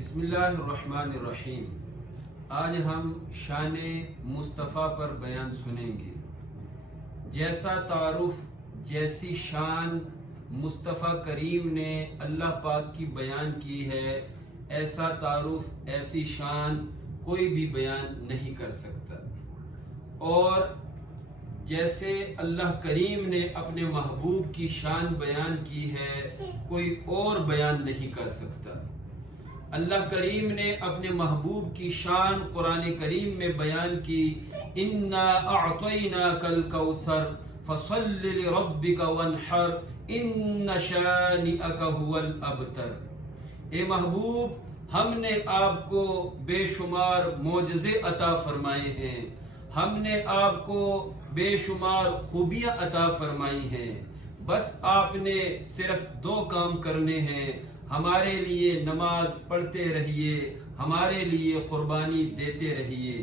بسم اللہ الرحمن الرحیم۔ آج ہم شان مصطفیٰ پر بیان سنیں گے۔ جیسا تعارف، جیسی شان مصطفیٰ کریم نے اللہ پاک کی بیان کی ہے، ایسا تعارف، ایسی شان کوئی بھی بیان نہیں کر سکتا۔ اور جیسے اللہ کریم نے اپنے محبوب کی شان بیان کی ہے، کوئی اور بیان نہیں کر سکتا۔ اللہ کریم نے اپنے محبوب کی شان قرآن کریم میں بیان کی، اِنَّا أَعْطَيْنَاكَ الْكَوْثَرَ فَصَلِّ لِرَبِّكَ وَانْحَرْ إِنَّ شَانِئَكَ هُوَ الْأَبْتَرُ۔ اے محبوب، ہم نے آپ کو بے شمار معجزے عطا فرمائے ہیں، ہم نے آپ کو بے شمار خوبیاں عطا فرمائی ہیں، بس آپ نے صرف 2 کام کرنے ہیں۔ ہمارے لیے نماز پڑھتے رہیے، ہمارے لیے قربانی دیتے رہیے۔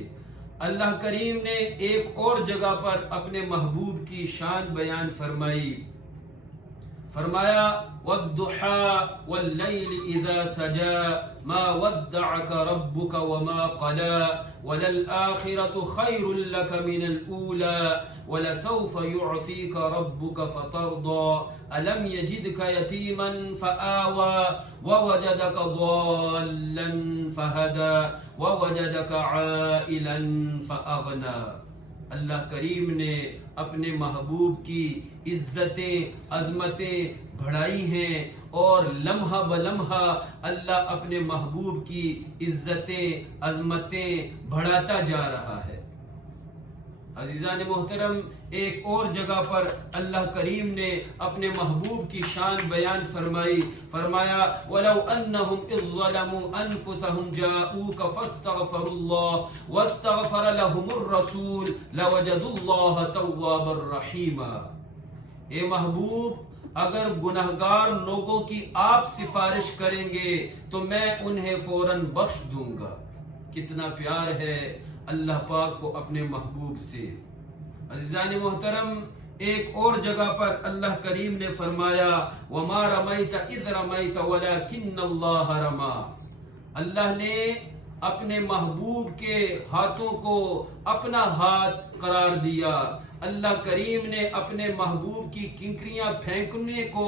اللہ کریم نے ایک اور جگہ پر اپنے محبوب کی شان بیان فرمائی، فرمایا وَالضُّحَىٰ وَاللَّيْلِ إِذَا سَجَىٰ مَا وَدَّعَكَ رَبُّكَ وَمَا قَلَىٰ وَلَلْآخِرَةُ خَيْرٌ لَكَ مِنَ الْأُولَىٰ وَلَسَوْفَ يُعْطِيكَ رَبُّكَ فَتَرْضَىٰ أَلَمْ يَجِدْكَ يَتِيمًا فَآوَىٰ وَوَجَدَكَ ضَالًّا فَهَدَىٰ وَوَجَدَكَ عَائِلًا فَأَغْنَىٰ۔ اللہ کریم نے اپنے محبوب کی عزتیں، عظمتیں بڑھائی ہیں، اور لمحہ بلمحہ اللہ اپنے محبوب کی عزتیں، عظمتیں بڑھاتا جا رہا ہے۔ عزیزان محترم، ایک اور جگہ پر اللہ کریم نے اپنے محبوب کی شان بیان فرمائی، فرمایا وَلَوْ أَنَّهُمْ إِذْ ظَّلَمُوا أَنفُسَهُمْ جَاءُوكَ فَاسْتَغْفَرُوا اللَّهَ وَاسْتَغْفَرَ لَهُمُ الرَّسُولُ لَوَجَدُوا اللَّهَ تَوَّابًا رَحِيمًا۔ اے محبوب، اگر گناہگار لوگوں کی آپ سفارش کریں گے تو میں انہیں فوراً بخش دوں گا۔ کتنا پیار ہے اللہ پاک کو اپنے محبوب سے۔ عزیزان محترم، ایک اور جگہ پر اللہ کریم نے فرمایا وَمَا رَمَيْتَ إِذْ رَمَيْتَ وَلَكِنَّ اللَّهَ رَمَىٰ۔ اللہ نے اپنے محبوب کے ہاتھوں کو اپنا ہاتھ قرار دیا۔ اللہ کریم نے اپنے محبوب کی کنکریاں پھینکنے کو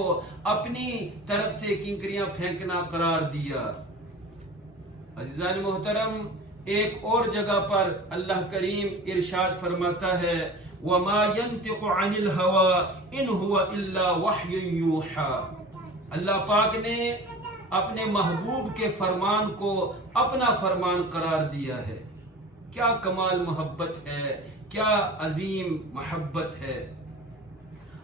اپنی طرف سے کنکریاں پھینکنا قرار دیا۔ عزیزان محترم، ایک اور جگہ پر اللہ کریم ارشاد فرماتا ہے وَمَا يَنْطِقُ عَنِ الْهَوَىٰ إِنْ هُوَ إِلَّا وَحْيٌ يُوحَىٰ۔ اللہ پاک نے اپنے محبوب کے فرمان کو اپنا فرمان قرار دیا ہے۔ کیا کمال محبت ہے، کیا عظیم محبت ہے۔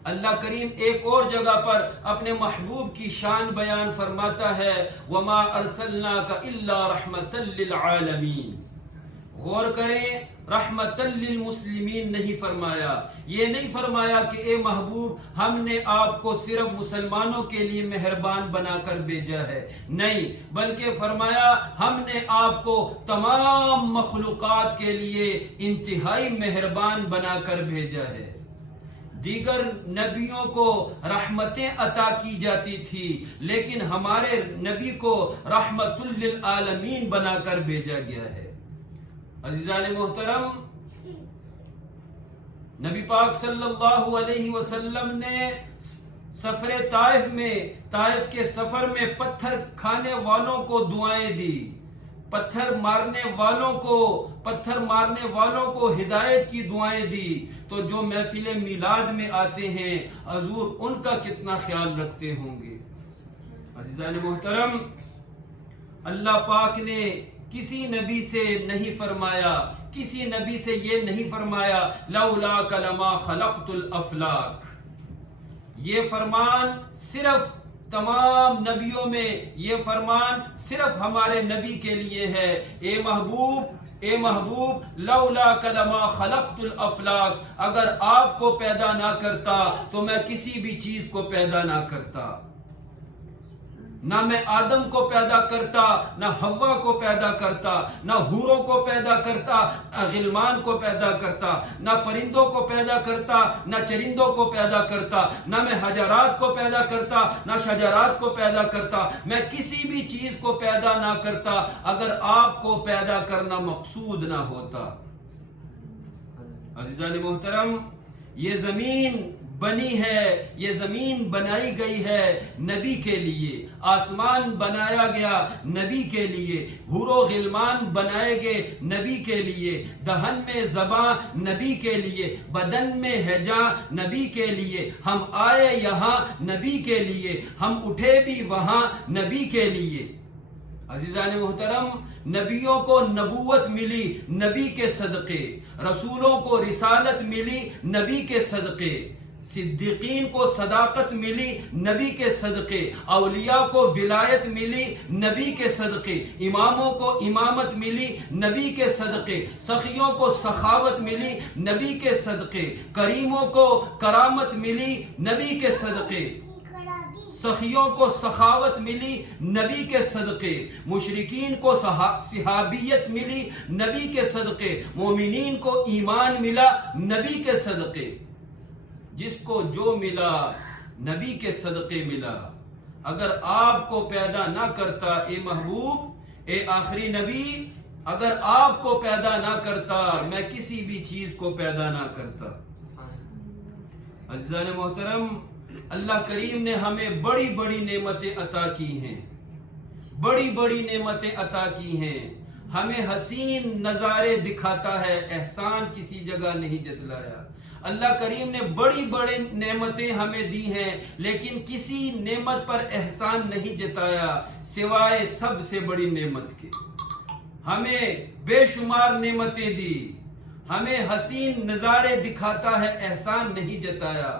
اللہ کریم ایک اور جگہ پر اپنے محبوب کی شان بیان فرماتا ہے وَمَا أَرْسَلْنَاكَ إِلَّا رَحْمَةً لِّلْعَالَمِينَ۔ غور کریں، رحمةً للمسلمین نہیں فرمایا۔ یہ نہیں فرمایا کہ اے محبوب، ہم نے آپ کو صرف مسلمانوں کے لیے مہربان بنا کر بھیجا ہے، نہیں، بلکہ فرمایا ہم نے آپ کو تمام مخلوقات کے لیے انتہائی مہربان بنا کر بھیجا ہے۔ دیگر نبیوں کو رحمتیں عطا کی جاتی تھی، لیکن ہمارے نبی کو رحمت للعالمین بنا کر بھیجا گیا ہے۔ عزیزان محترم، نبی پاک صلی اللہ علیہ وسلم نے سفر طائف میں، طائف کے سفر میں پتھر کھانے والوں کو دعائیں دی، پتھر مارنے والوں کو ہدایت کی دعائیں دی۔ تو جو محفل میلاد میں آتے ہیں، حضور ان کا کتنا خیال رکھتے ہوں گے۔ عزیزان محترم، اللہ پاک نے کسی نبی سے نہیں فرمایا، کسی نبی سے یہ نہیں فرمایا لولاک لما خلقت الافلاک۔ یہ فرمان صرف تمام نبیوں میں، یہ فرمان صرف ہمارے نبی کے لیے ہے۔ اے محبوب لولاک لما خلقت الافلاک، اگر آپ کو پیدا نہ کرتا تو میں کسی بھی چیز کو پیدا نہ کرتا۔ نہ میں آدم کو پیدا کرتا، نہ حوا کو پیدا کرتا، نہ حوروں کو پیدا کرتا، نہ غلمان کو پیدا کرتا، نہ پرندوں کو پیدا کرتا، نہ چرندوں کو پیدا کرتا، نہ میں حجرات کو پیدا کرتا، نہ شجرات کو پیدا کرتا، میں کسی بھی چیز کو پیدا نہ کرتا اگر آپ کو پیدا کرنا مقصود نہ ہوتا۔ عزیزان محترم، یہ زمین بنی ہے، یہ زمین بنائی گئی ہے نبی کے لیے، آسمان بنایا گیا نبی کے لیے، حور و غلمان بنائے گئے نبی کے لیے، دہن میں زباں نبی کے لیے، بدن میں ہجاں نبی کے لیے، ہم آئے یہاں نبی کے لیے، ہم اٹھے بھی وہاں نبی کے لیے۔ عزیزان محترم، نبیوں کو نبوت ملی نبی کے صدقے، رسولوں کو رسالت ملی نبی کے صدقے، صدیقین کو صداقت ملی نبی کے صدقے، اولیاء کو ولایت ملی نبی کے صدقے، اماموں کو امامت ملی نبی کے صدقے، سخیوں کو سخاوت ملی نبی کے صدقے، کریموں کو کرامت ملی نبی کے صدقے، سخیوں کو سخاوت ملی نبی کے صدقے، مشرکین کو صحابیت ملی نبی کے صدقے، مومنین کو ایمان ملا نبی کے صدقے۔ جس کو جو ملا نبی کے صدقے ملا۔ اگر آپ کو پیدا نہ کرتا اے محبوب، اے آخری نبی، اگر آپ کو پیدا نہ کرتا میں کسی بھی چیز کو پیدا نہ کرتا۔ عزیزان محترم، اللہ کریم نے ہمیں بڑی بڑی نعمتیں عطا کی ہیں، بڑی بڑی نعمتیں عطا کی ہیں، ہمیں حسین نظارے دکھاتا ہے، احسان کسی جگہ نہیں جتلایا۔ اللہ کریم نے بڑی بڑی نعمتیں ہمیں دی ہیں، لیکن کسی نعمت پر احسان نہیں جتایا سوائے سب سے بڑی نعمت کے۔ ہمیں بے شمار نعمتیں دی، ہمیں حسین نظارے دکھاتا ہے، احسان نہیں جتایا،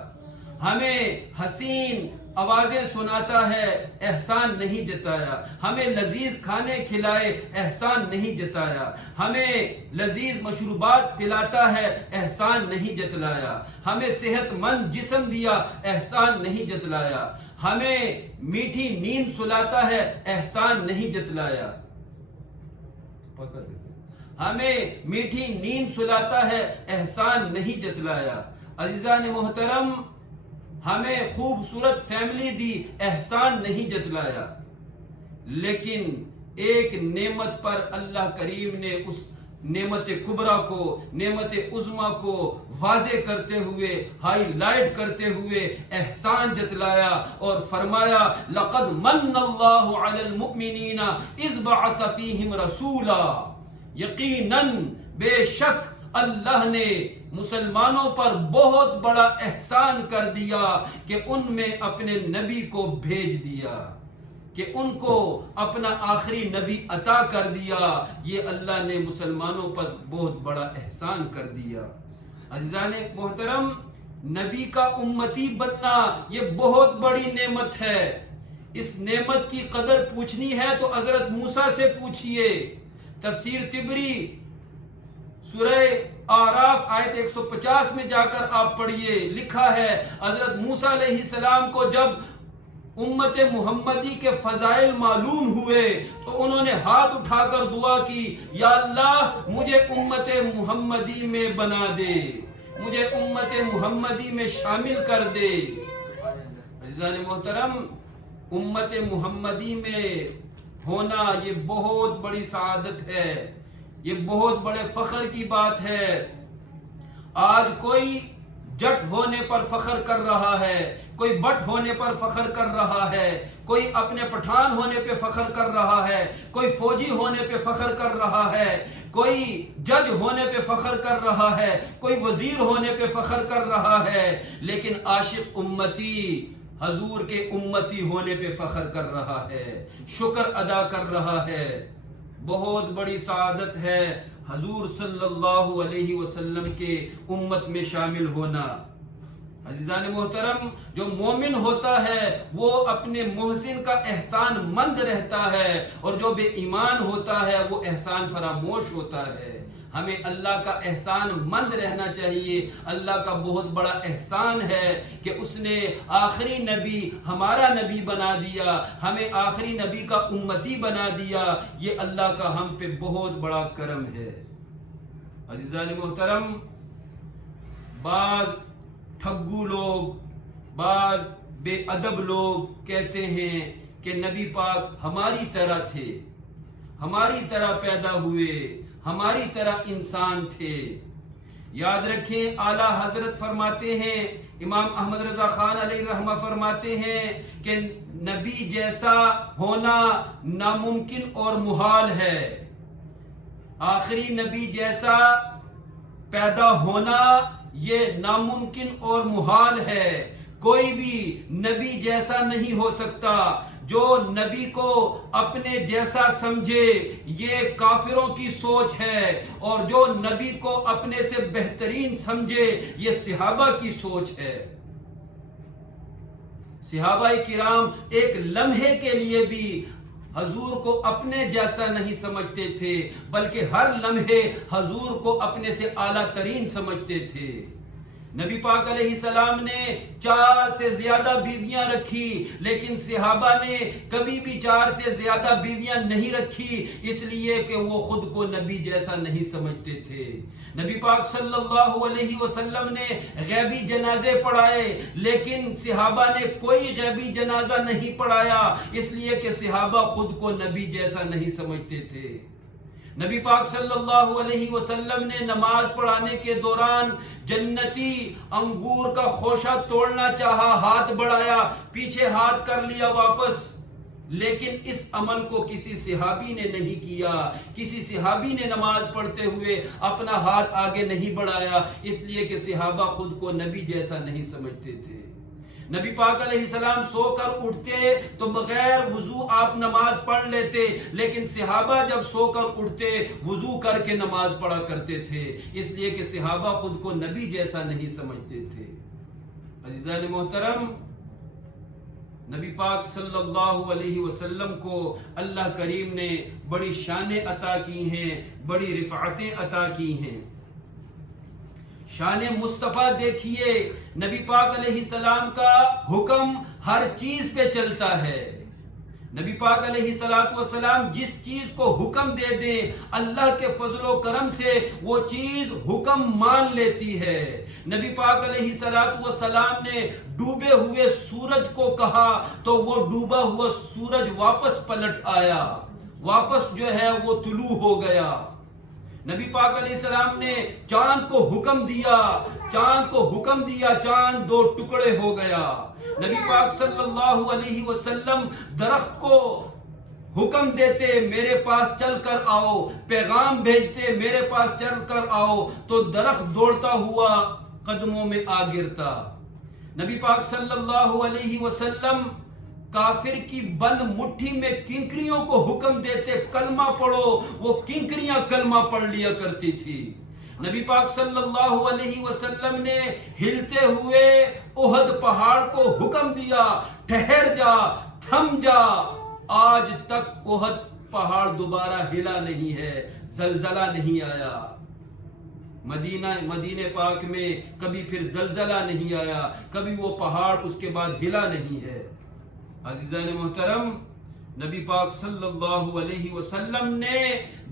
ہمیں حسین آوازیں سناتا ہے، احسان نہیں جتایا، ہمیں لذیذ کھانے کھلائے، احسان نہیں جتایا، ہمیں لذیذ مشروبات پلاتا ہے، احسان نہیں جتلایا، ہمیں صحت مند جسم دیا، احسان نہیں جتلایا، ہمیں میٹھی نیند سلاتا ہے، احسان نہیں جتلایا، ہمیں میٹھی نیند سلاتا ہے، احسان نہیں جتلایا۔ عزیزان محترم، ہمیں خوبصورت فیملی دی، احسان نہیں جتلایا، لیکن ایک نعمت پر اللہ کریم نے اس نعمت کبریٰ کو، نعمت عظمیٰ کو واضح کرتے ہوئے، ہائی لائٹ کرتے ہوئے احسان جتلایا اور فرمایا لَقَدْ مَنَّ اللَّهُ عَلَى الْمُؤْمِنِينَ إِذْ بَعَثَ فِيهِمْ رَسُولًا، یقیناً بے شک اللہ نے مسلمانوں پر بہت بڑا احسان کر دیا کہ ان میں اپنے نبی کو بھیج دیا، کہ ان کو اپنا آخری نبی عطا کر دیا۔ یہ اللہ نے مسلمانوں پر بہت بڑا احسان کر دیا۔ عزیزان محترم، نبی کا امتی بننا یہ بہت بڑی نعمت ہے۔ اس نعمت کی قدر پوچھنی ہے تو حضرت موسیٰ سے پوچھئے۔ تفسیر طبری سورہ اعراف آیت 150 میں جا کر آپ پڑھیے، لکھا ہے حضرت موسیٰ علیہ السلام کو جب امت محمدی کے فضائل معلوم ہوئے تو انہوں نے ہاتھ اٹھا کر دعا کی، یا اللہ مجھے امت محمدی میں بنا دے، مجھے امت محمدی میں شامل کر دے۔ عزیزان محترم، امت محمدی میں ہونا یہ بہت بڑی سعادت ہے، یہ بہت بڑے فخر کی بات ہے۔ آج کوئی جٹ ہونے پر فخر کر رہا ہے، کوئی بٹ ہونے پر فخر کر رہا ہے، کوئی اپنے پٹھان ہونے پہ فخر کر رہا ہے، کوئی فوجی ہونے پہ فخر کر رہا ہے، کوئی جج ہونے پہ فخر کر رہا ہے، کوئی وزیر ہونے پہ فخر کر رہا ہے، لیکن عاشق امتی حضور کے امتی ہونے پہ فخر کر رہا ہے، شکر ادا کر رہا ہے۔ بہت بڑی سعادت ہے حضور صلی اللہ علیہ وسلم کے امت میں شامل ہونا۔ عزیزان محترم، جو مومن ہوتا ہے وہ اپنے محسن کا احسان مند رہتا ہے، اور جو بے ایمان ہوتا ہے وہ احسان فراموش ہوتا ہے۔ ہمیں اللہ کا احسان مند رہنا چاہیے۔ اللہ کا بہت بڑا احسان ہے کہ اس نے آخری نبی ہمارا نبی بنا دیا، ہمیں آخری نبی کا امتی بنا دیا۔ یہ اللہ کا ہم پہ بہت بڑا کرم ہے۔ عزیزان محترم، بعض ٹھگو لوگ، بعض بے ادب لوگ کہتے ہیں کہ نبی پاک ہماری طرح تھے، ہماری طرح پیدا ہوئے، ہماری طرح انسان تھے۔ یاد رکھیں، اعلیٰ حضرت فرماتے ہیں، امام احمد رضا خان علیہ رحمہ فرماتے ہیں کہ نبی جیسا ہونا ناممکن اور محال ہے۔ آخری نبی جیسا پیدا ہونا یہ ناممکن اور محال ہے۔ کوئی بھی نبی جیسا نہیں ہو سکتا۔ جو نبی کو اپنے جیسا سمجھے یہ کافروں کی سوچ ہے، اور جو نبی کو اپنے سے بہترین سمجھے یہ صحابہ کی سوچ ہے۔ صحابہ کرام ایک لمحے کے لیے بھی حضور کو اپنے جیسا نہیں سمجھتے تھے، بلکہ ہر لمحے حضور کو اپنے سے اعلیٰ ترین سمجھتے تھے۔ نبی پاک علیہ السلام نے 4 سے زیادہ بیویاں رکھی، لیکن صحابہ نے کبھی بھی 4 سے زیادہ بیویاں نہیں رکھی، اس لیے کہ وہ خود کو نبی جیسا نہیں سمجھتے تھے۔ نبی پاک صلی اللہ علیہ وسلم نے غیبی جنازے پڑھائے، لیکن صحابہ نے کوئی غیبی جنازہ نہیں پڑھایا، اس لیے کہ صحابہ خود کو نبی جیسا نہیں سمجھتے تھے۔ نبی پاک صلی اللہ علیہ وسلم نے نماز پڑھانے کے دوران جنتی انگور کا خوشہ توڑنا چاہا، ہاتھ بڑھایا، پیچھے ہاتھ کر لیا واپس، لیکن اس عمل کو کسی صحابی نے نہیں کیا۔ کسی صحابی نے نماز پڑھتے ہوئے اپنا ہاتھ آگے نہیں بڑھایا، اس لیے کہ صحابہ خود کو نبی جیسا نہیں سمجھتے تھے۔ نبی پاک علیہ السلام سو کر اٹھتے تو بغیر وضو آپ نماز پڑھ لیتے، لیکن صحابہ جب سو کر اٹھتے وضو کر کے نماز پڑھا کرتے تھے، اس لیے کہ صحابہ خود کو نبی جیسا نہیں سمجھتے تھے۔ عزیزان محترم، نبی پاک صلی اللہ علیہ وسلم کو اللہ کریم نے بڑی شانیں عطا کی ہیں، بڑی رفعتیں عطا کی ہیں۔ شان مصطفیٰ دیکھیے، نبی پاک علیہ السلام کا حکم ہر چیز پہ چلتا ہے۔ نبی پاک علیہ السلام جس چیز کو حکم دے دیں، اللہ کے فضل و کرم سے وہ چیز حکم مان لیتی ہے۔ نبی پاک علیہ السلام نے ڈوبے ہوئے سورج کو کہا تو وہ ڈوبا ہوا سورج واپس پلٹ آیا، واپس جو ہے وہ طلوع ہو گیا۔ نبی پاک علیہ السلام نے چاند کو حکم دیا، چاند کو حکم دیا، چاند 2 ٹکڑے ہو گیا۔ نبی پاک صلی اللہ علیہ وسلم درخت کو حکم دیتے میرے پاس چل کر آؤ، پیغام بھیجتے میرے پاس چل کر آؤ، تو درخت دوڑتا ہوا قدموں میں آ گرتا۔ نبی پاک صلی اللہ علیہ وسلم کافر کی بند مٹھی میں کنکریوں کو حکم دیتے کلمہ پڑھو، وہ کنکریاں کلمہ پڑھ لیا کرتی تھی۔ نبی پاک صلی اللہ علیہ وسلم نے ہلتے ہوئے احد پہاڑ کو حکم دیا، ٹھہر جا، تھم جا۔ آج تک احد پہاڑ دوبارہ ہلا نہیں ہے، زلزلہ نہیں آیا۔ مدینہ پاک میں کبھی پھر زلزلہ نہیں آیا، کبھی وہ پہاڑ اس کے بعد ہلا نہیں ہے۔ عزیزان محترم، نبی پاک صلی اللہ علیہ وسلم نے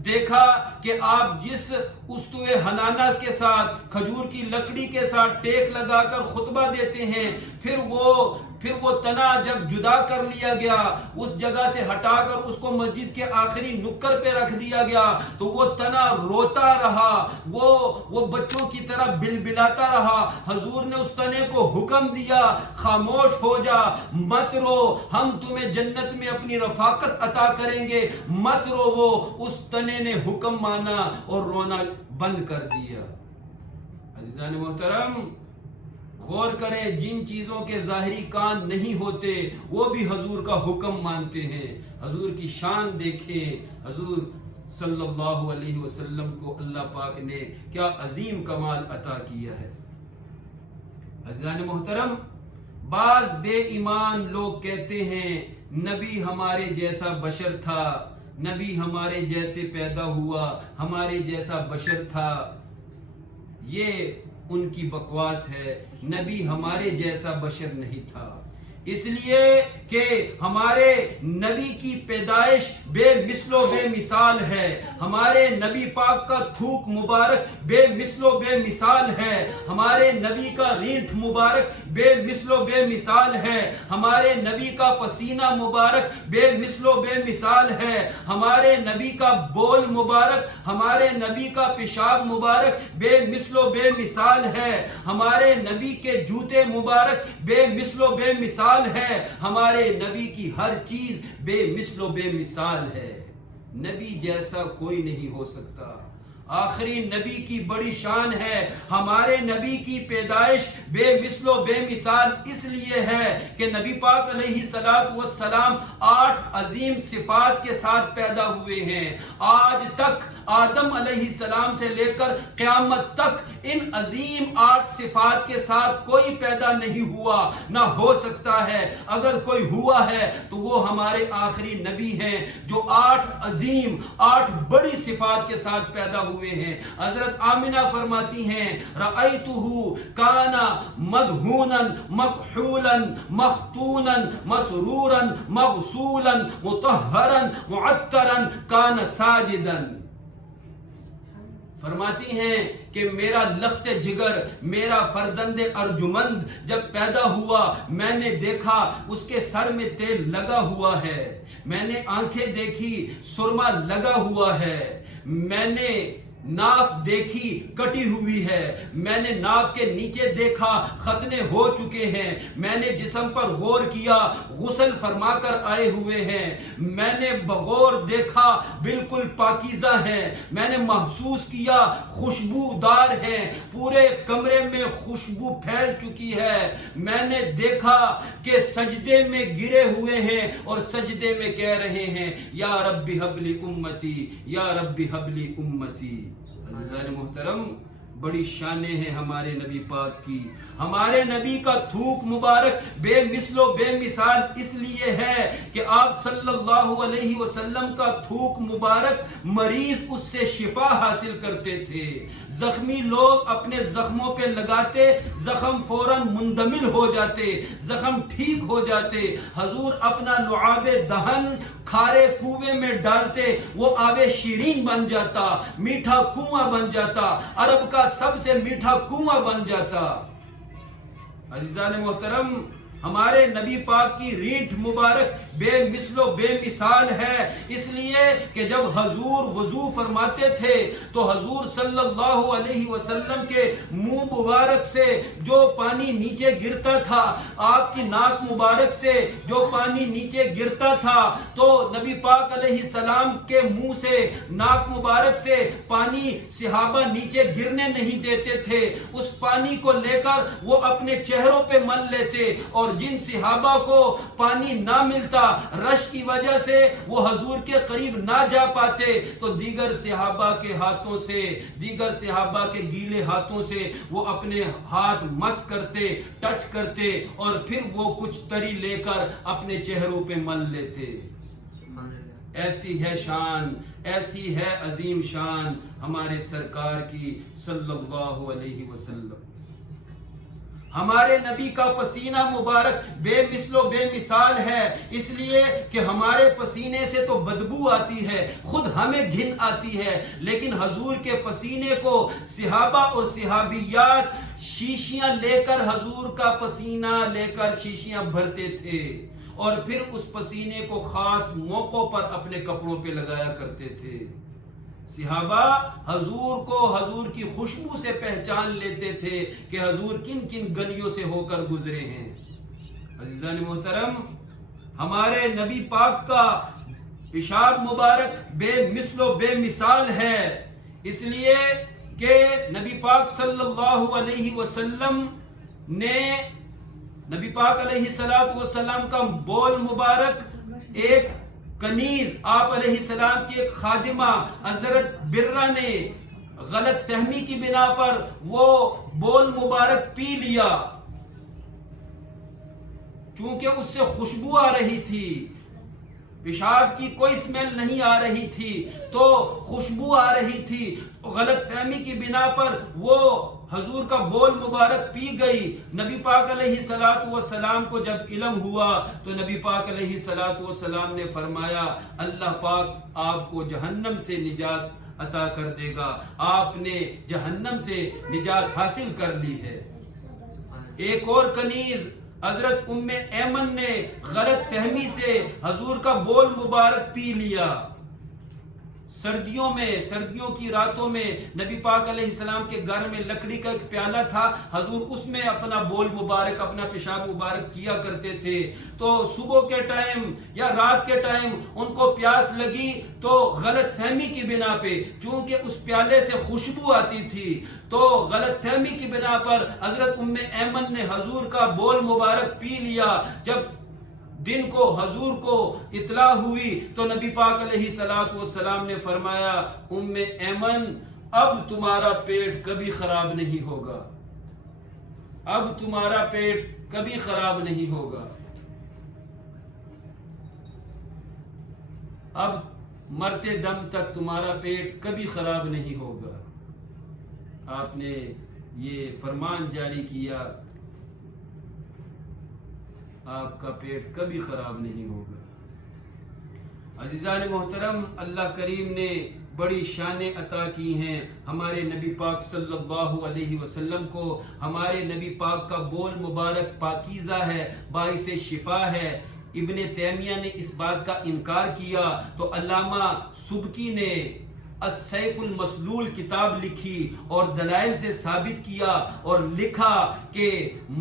دیکھا کہ آپ جس استوے حنانہ کے ساتھ، کھجور کی لکڑی کے ساتھ ٹیک لگا کر خطبہ دیتے ہیں، پھر وہ تنا جب جدا کر لیا گیا، اس جگہ سے ہٹا کر اس کو مسجد کے آخری نکر پہ رکھ دیا گیا، تو وہ تنا روتا رہا، وہ بچوں کی طرح بلبلاتا رہا۔ حضور نے اس تنے کو حکم دیا، خاموش ہو جا، مت رو، ہم تمہیں جنت میں اپنی رفاقت عطا کریں گے، مت رو۔ وہ اس تنے نے حکم مانا اور رونا بند کر دیا۔ عزیزان محترم، غور کریں، جن چیزوں کے ظاہری کان نہیں ہوتے وہ بھی حضور کا حکم مانتے ہیں۔ حضور کی شان دیکھیں، حضور صلی اللہ علیہ وسلم کو اللہ پاک نے کیا عظیم کمال عطا کیا ہے۔ عزیزان محترم، بعض بے ایمان لوگ کہتے ہیں نبی ہمارے جیسا بشر تھا، نبی ہمارے جیسے پیدا ہوا، ہمارے جیسا بشر تھا۔ یہ ان کی بکواس ہے، نبی ہمارے جیسا بشر نہیں تھا، اس لیے کہ ہمارے نبی کی پیدائش بے مثل و بے مثال ہے، ہمارے نبی پاک کا تھوک مبارک بے مثل و بے مثال ہے، ہمارے نبی کا رینٹھ مبارک بے مثل و بے مثال ہے، ہمارے نبی کا پسینہ مبارک بے مثل و بے مثال ہے، ہمارے نبی کا بول مبارک، ہمارے نبی کا پیشاب مبارک بے مثل و بے مثال ہے، ہمارے نبی کے جوتے مبارک بے مثل و بے مثال ہے، ہمارے نبی کی ہر چیز بے مثل و بے مثال ہے۔ نبی جیسا کوئی نہیں ہو سکتا۔ آخری نبی کی بڑی شان ہے، ہمارے نبی کی پیدائش بے مثل و بے مثال اس لیے ہے کہ نبی پاک علیہ السلام 8 عظیم صفات کے ساتھ پیدا ہوئے ہیں۔ آج تک آدم علیہ السلام سے لے کر قیامت تک ان عظیم 8 صفات کے ساتھ کوئی پیدا نہیں ہوا، نہ ہو سکتا ہے۔ اگر کوئی ہوا ہے تو وہ ہمارے آخری نبی ہیں جو 8 عظیم 8 بڑی صفات کے ساتھ پیدا ہوئے ہیں۔ حضرت آمنہ فرماتی ہیں رأیتہ کان مدہونا مکحولا مختونا مسرورا مغسولا مطہرا معطرا کان ساجدا۔ فرماتی ہیں کہ میرا لخت جگر، میرا فرزند ارجمند جب پیدا ہوا، میں نے دیکھا اس کے سر میں تیل لگا ہوا ہے، میں نے آنکھیں دیکھی سرما لگا ہوا ہے، میں نے ناف دیکھی کٹی ہوئی ہے، میں نے ناف کے نیچے دیکھا ختنے ہو چکے ہیں، میں نے جسم پر غور کیا غسل فرما کر آئے ہوئے ہیں، میں نے بغور دیکھا بالکل پاکیزہ ہیں، میں نے محسوس کیا خوشبودار ہیں، پورے کمرے میں خوشبو پھیل چکی ہے، میں نے دیکھا کہ سجدے میں گرے ہوئے ہیں اور سجدے میں کہہ رہے ہیں یا رب ہب لی امتی، یا رب ہب لی امتی۔ عزیزان محترم، بڑی شانیں ہیں ہمارے نبی پاک کی۔ ہمارے نبی کا تھوک مبارک بے مثل و بے مثال اس لیے ہے کہ آپ صلی اللہ علیہ وسلم کا تھوک مبارک مریض اس سے شفا حاصل کرتے تھے۔ زخمی لوگ اپنے زخموں پہ لگاتے، زخم فوراً مندمل ہو جاتے، زخم ٹھیک ہو جاتے۔ حضور اپنا لعاب دہن کھارے کنویں میں ڈالتے، وہ آب شیرین بن جاتا، میٹھا کنواں بن جاتا، عرب کا سب سے میٹھا کنواں بن جاتا۔ عزیزان محترم، ہمارے نبی پاک کی رینٹھ مبارک بے مثل و بے مثال ہے، اس لیے کہ جب حضور وضو فرماتے تھے تو حضور صلی اللہ علیہ وسلم کے منہ مبارک سے جو پانی نیچے گرتا تھا، آپ کی ناک مبارک سے جو پانی نیچے گرتا تھا، تو نبی پاک علیہ السلام کے منہ سے ناک مبارک سے پانی صحابہ نیچے گرنے نہیں دیتے تھے، اس پانی کو لے کر وہ اپنے چہروں پہ مل لیتے، اور جن صحابہ کو پانی نہ ملتا رش کی وجہ سے وہ حضور کے قریب نہ جا پاتے، تو دیگر صحابہ کے ہاتھوں سے، دیگر صحابہ کے گیلے ہاتھوں سے وہ اپنے ہاتھ مس کرتے، ٹچ کرتے، اور پھر وہ کچھ تری لے کر اپنے چہروں پہ مل لیتے۔ ایسی ہے شان، ایسی ہے عظیم شان ہمارے سرکار کی صلی اللہ علیہ وسلم۔ ہمارے نبی کا پسینہ مبارک بے مثل و بے مثال ہے، اس لیے کہ ہمارے پسینے سے تو بدبو آتی ہے، خود ہمیں گھن آتی ہے، لیکن حضور کے پسینے کو صحابہ اور صحابیات شیشیاں لے کر حضور کا پسینہ لے کر شیشیاں بھرتے تھے، اور پھر اس پسینے کو خاص موقعوں پر اپنے کپڑوں پہ لگایا کرتے تھے۔ صحابہ حضور کو حضور کی خوشبو سے پہچان لیتے تھے کہ حضور کن کن گلیوں سے ہو کر گزرے ہیں۔ عزیزان محترم، ہمارے نبی پاک کا پیشاب مبارک بے مثل و بے مثال ہے، اس لیے کہ نبی پاک صلی اللہ علیہ وسلم نے نبی پاک علیہ السلام کا بول مبارک ایک کنیز، آپ علیہ السلام کی ایک خادمہ حضرت برہ نے غلط فہمی کی بنا پر وہ بول مبارک پی لیا، چونکہ اس سے خوشبو آ رہی تھی، پیشاب کی کوئی اسمیل نہیں آ رہی تھی، تو خوشبو آ رہی تھی، غلط فہمی کی بنا پر وہ حضور کا بول مبارک پی گئی۔ نبی پاک علیہ الصلوۃ والسلام کو جب علم ہوا تو نبی پاک علیہ الصلوۃ والسلام نے فرمایا اللہ پاک آپ کو جہنم سے نجات عطا کر دے گا، آپ نے جہنم سے نجات حاصل کر لی ہے۔ ایک اور کنیز حضرت ام ایمن نے غلط فہمی سے حضور کا بول مبارک پی لیا۔ سردیوں کی راتوں میں نبی پاک علیہ السلام کے گھر میں لکڑی کا ایک پیالہ تھا، حضور اس میں اپنا بول مبارک، اپنا پیشاب مبارک کیا کرتے تھے۔ تو صبح کے ٹائم یا رات کے ٹائم ان کو پیاس لگی تو غلط فہمی کی بنا پہ، چونکہ اس پیالے سے خوشبو آتی تھی، تو غلط فہمی کی بنا پر حضرت ام ایمن نے حضور کا بول مبارک پی لیا۔ جب دن کو حضور کو اطلاع ہوئی تو نبی پاک علیہ الصلوۃ والسلام نے فرمایا ام ایمن اب تمہارا پیٹ کبھی خراب نہیں ہوگا، اب تمہارا پیٹ کبھی خراب نہیں ہوگا، اب مرتے دم تک تمہارا پیٹ کبھی خراب نہیں ہوگا۔ آپ نے یہ فرمان جاری کیا آپ کا پیٹ کبھی خراب نہیں ہوگا۔ عزیزان محترم، اللہ کریم نے بڑی شانیں عطا کی ہیں ہمارے نبی پاک صلی اللہ علیہ وسلم کو۔ ہمارے نبی پاک کا بول مبارک پاکیزہ ہے، باعث شفا ہے۔ ابن تیمیہ نے اس بات کا انکار کیا تو علامہ سبکی نے السیف المسلول کتاب لکھی اور دلائل سے ثابت کیا اور لکھا کہ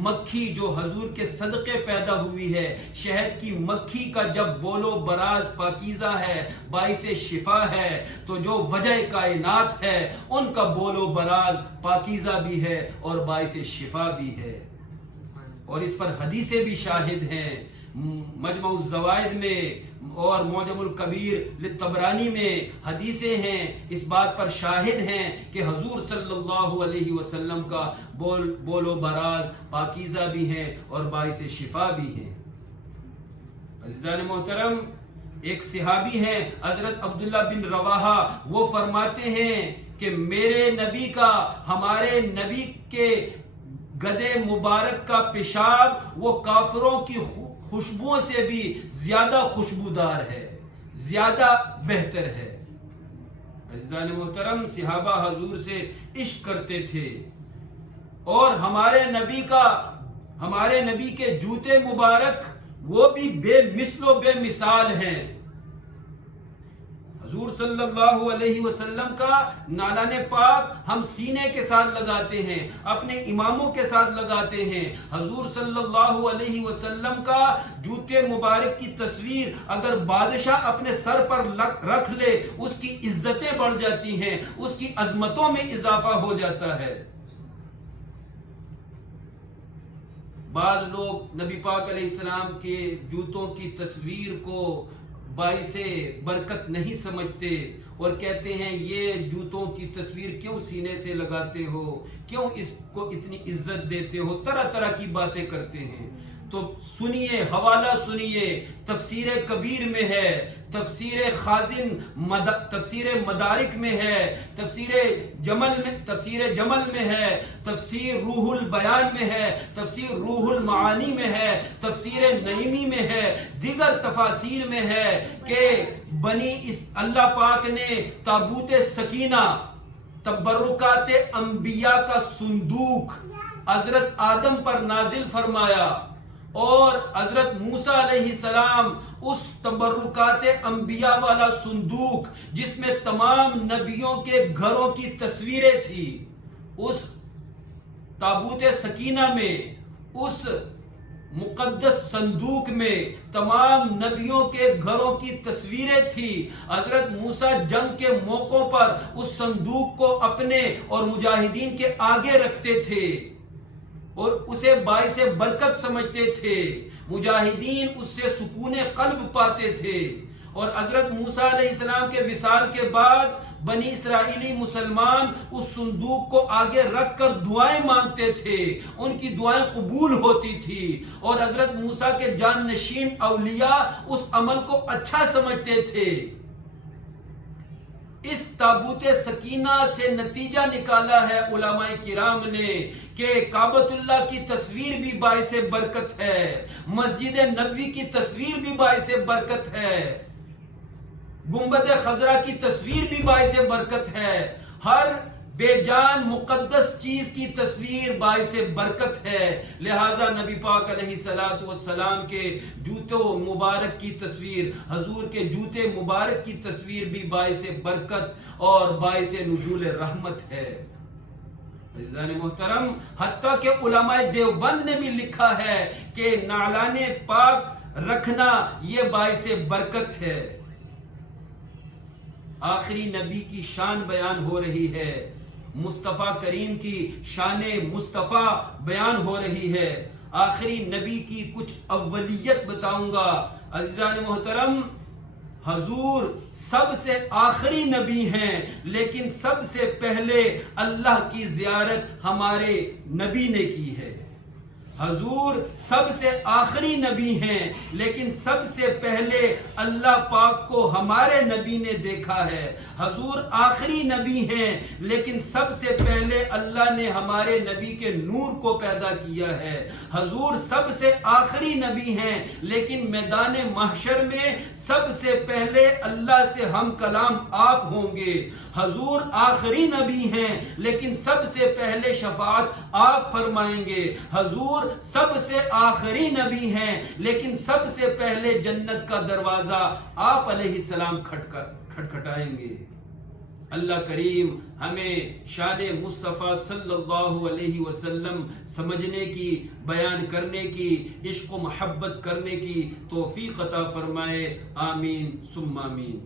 مکھی جو حضور کے صدقے پیدا ہوئی ہے، شہد کی مکھی کا جب بول و براز پاکیزہ ہے، باعث شفا ہے، تو جو وجہ کائنات ہے ان کا بول و براز پاکیزہ بھی ہے اور باعث شفا بھی ہے۔ اور اس پر حدیثیں بھی شاہد ہیں، مجمع الزوائد میں اور معجم الکبیر للطبرانی میں حدیثیں ہیں، اس بات پر شاہد ہیں کہ حضور صلی اللہ علیہ وسلم کا بول و براز پاکیزہ بھی ہیں اور باعث شفا بھی ہیں۔ عزیزان محترم، ایک صحابی ہیں حضرت عبداللہ بن رواحہ، وہ فرماتے ہیں کہ میرے نبی کا، ہمارے نبی کے گدے مبارک کا پیشاب وہ کافروں کی خوشبوؤں سے بھی زیادہ خوشبودار ہے، زیادہ بہتر ہے۔ عزیزان محترم، صحابہ حضور سے عشق کرتے تھے اور ہمارے نبی کے جوتے مبارک وہ بھی بے مثل و بے مثال ہیں۔ حضور صلی اللہ علیہ وسلم کا نالان پاک ہم سینے کے ساتھ لگاتے ہیں، اپنے اماموں کے ساتھ لگاتے ہیں۔ حضور صلی اللہ علیہ وسلم کا جوتے مبارک کی تصویر اگر بادشاہ اپنے سر پر رکھ لے اس کی عزتیں بڑھ جاتی ہیں، اس کی عظمتوں میں اضافہ ہو جاتا ہے۔ بعض لوگ نبی پاک علیہ السلام کے جوتوں کی تصویر کو باعث برکت نہیں سمجھتے اور کہتے ہیں یہ جوتوں کی تصویر کیوں سینے سے لگاتے ہو، کیوں اس کو اتنی عزت دیتے ہو، طرح طرح کی باتیں کرتے ہیں۔ تو سنیے، حوالہ سنیے، تفسیر کبیر میں ہے، تفسیر خازن تفسیر مدارک میں ہے، تفسیر جمل میں ہے، تفسیر روح البیان میں ہے، تفسیر روح المعانی میں ہے، تفسیر نعیمی میں ہے، دیگر تفاسیر میں ہے کہ اللہ پاک نے تابوت سکینہ، تبرکات انبیاء کا صندوق حضرت آدم پر نازل فرمایا اور حضرت موسیٰ علیہ السلام اس تبرکات انبیاء والا صندوق جس میں تمام نبیوں کے گھروں کی تصویریں تھی، اس تابوت سکینہ میں، اس مقدس صندوق میں تمام نبیوں کے گھروں کی تصویریں تھی۔ حضرت موسیٰ جنگ کے موقعوں پر اس صندوق کو اپنے اور مجاہدین کے آگے رکھتے تھے اور اسے باعث برکت سمجھتے تھے، مجاہدین اس سے سکون قلب پاتے تھے اور حضرت موسیٰ علیہ السلام کے وصال کے بعد بنی اسرائیلی مسلمان اس صندوق کو آگے رکھ کر دعائیں مانگتے تھے، ان کی دعائیں قبول ہوتی تھی، اور حضرت موسیٰ کے جانشین اولیاء اس عمل کو اچھا سمجھتے تھے۔ اس تابوت سکینہ سے نتیجہ نکالا ہے علماء کرام نے کہ کعبۃ اللہ کی تصویر بھی باعث برکت ہے، مسجد نبوی کی تصویر بھی باعث برکت ہے، گنبد خضرا کی تصویر بھی باعث برکت ہے، ہر بے جان مقدس چیز کی تصویر باعث برکت ہے۔ لہٰذا نبی پاک علیہ السلام کے جوتوں مبارک کی تصویر، حضور کے جوتے مبارک کی تصویر بھی باعث برکت اور باعث نزول رحمت ہے۔ عزیزان محترم، حتیٰ کہ علماء دیوبند نے بھی لکھا ہے کہ نعلان پاک رکھنا یہ باعث برکت ہے۔ آخری نبی کی شان بیان ہو رہی ہے، مصطفیٰ کریم کی شان مصطفیٰ بیان ہو رہی ہے، آخری نبی کی کچھ اولیت بتاؤں گا۔ عزیزان محترم، حضور سب سے آخری نبی ہیں، لیکن سب سے پہلے اللہ کی زیارت ہمارے نبی نے کی ہے۔ حضور سب سے آخری نبی ہیں، لیکن سب سے پہلے اللہ پاک کو ہمارے نبی نے دیکھا ہے۔ حضور آخری نبی ہیں، لیکن سب سے پہلے اللہ نے ہمارے نبی کے نور کو پیدا کیا ہے۔ حضور سب سے آخری نبی ہیں، لیکن میدان محشر میں سب سے پہلے اللہ سے ہم کلام آپ ہوں گے۔ حضور آخری نبی ہیں، لیکن سب سے پہلے شفاعت آپ فرمائیں گے۔ حضور سب سے آخری نبی ہیں، لیکن سب سے پہلے جنت کا دروازہ آپ علیہ السلام کھٹکھٹائیں گے۔ اللہ کریم ہمیں شان مصطفیٰ صلی اللہ علیہ وسلم سمجھنے کی، بیان کرنے کی، عشق و محبت کرنے کی توفیق عطا فرمائے۔ آمین ثم آمین۔